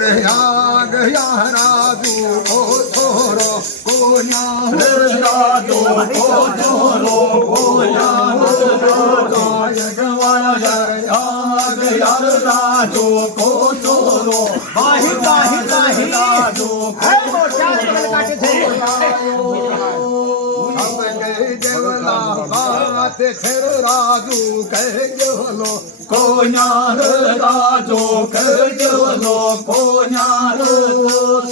રહ્યા ગયા રાજુ ઓ થોરો કોયા રાજુ ઓ થોરો કોયા રાજુ ગયા ગયા રાજુ કો થોરો વાહિતા હિતા હિતા રાજુ કો થોરો બાત ખેર રાજુ કહેલો કોનાર રાજો કહેલો કોનાર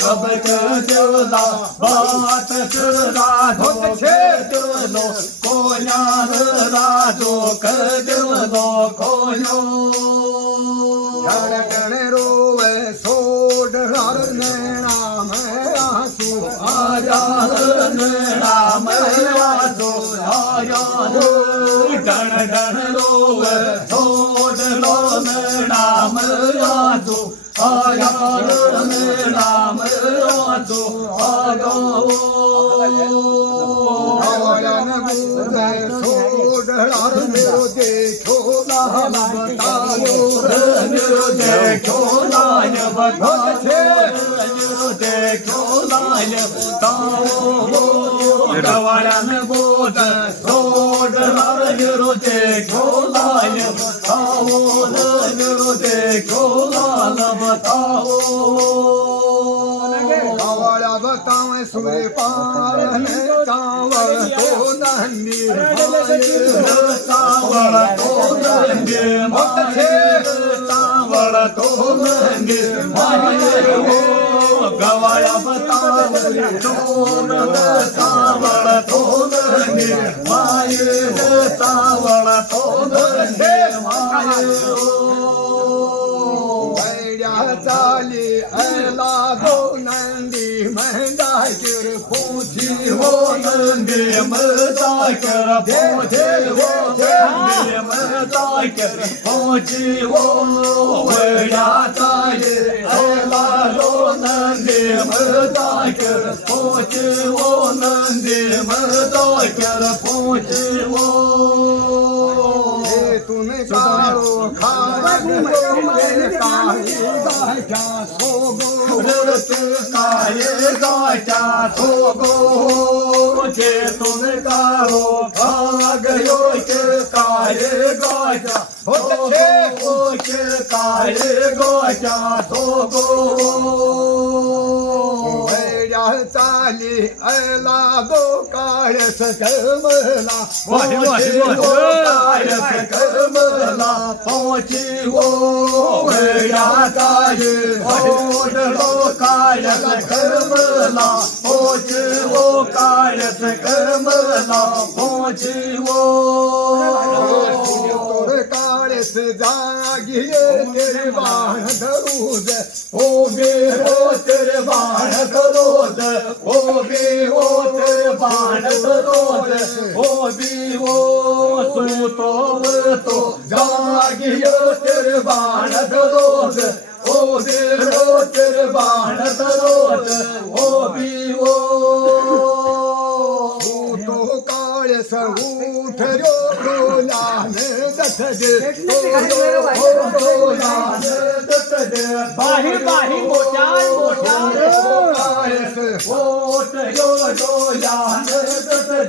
સબ કહેલા બાત ખેર રાજો કહેલો કોનાર રાજો કહેલો કોનો ગણ ગણ રો Kavalanı bu da रोज़े गो रोजे गोओ तां बड़ा बता सूर पालनि कांवर गोवड़ गो तावळ तो निर्माय हो गवाळा बतावळ तो निर्माय हो तावळ तो निर्माय हो चाली गो नंदी मंद नंदे मता कर पहुंचे वो नंदे कर पहुंचे वो नंदे मता कर पहुंचे वो नंदे मता कर पहुंचे वो तूने 家错过，我是那一个家错过，这都没干过，他个又是那一个家错过，是那一个家错过。चाली अला गोकाळ सकमला पोची गोकाळ सकमला पोची ओवळ्या ओ, ओढ गोकाळ सकमला पोची ओ गा ते बेड़ो ते बाण करोत ओ बेवो त बण दोस्तो सुतोल तो गाॻिया बणोत ओ बेड़ो चे बान बाही बाही मोटार मोटार ओट यो यो यान दत द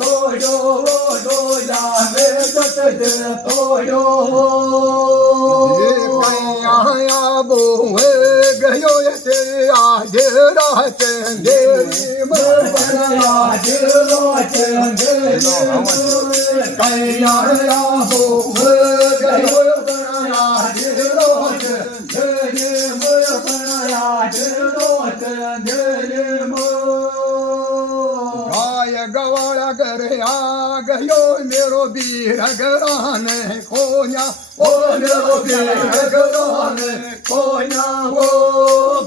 तो यो यो यान दत द तो यो Lord, Devi Murvana, Lord, Devi Murvana, Kalyana Lord, Devi Murvana, Lord, bir grane konya Bolero bir grane konya O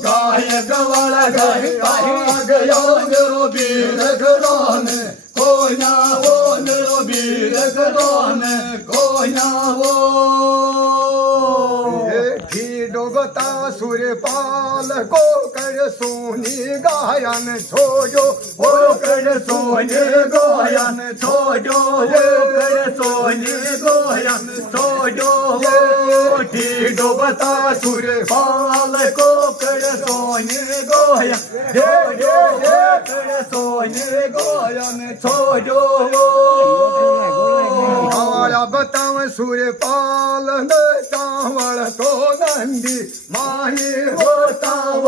gaye gavala gaye gaye Bolero bir grane konya Bolero bir grane konya O Ki dogata surpa लाल को कर सोनी गायन छोड़ो हो कर सोनी गायन छोड़ो हो कर सोनी गायन छोड़ो हो ढीडो बता सुर पाल को कर सोनी गायन छोड़ो कर सोनी गायन छोड़ो हमारा बताओ सूर्य पाल चावल तो नंदी माही हो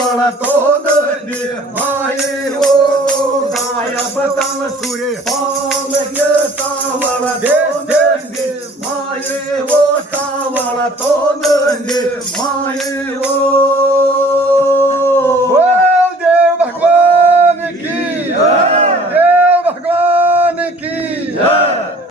ಮಾಯೋ ತಾವಳ ತೋಂದೆ ಮಾಯೋ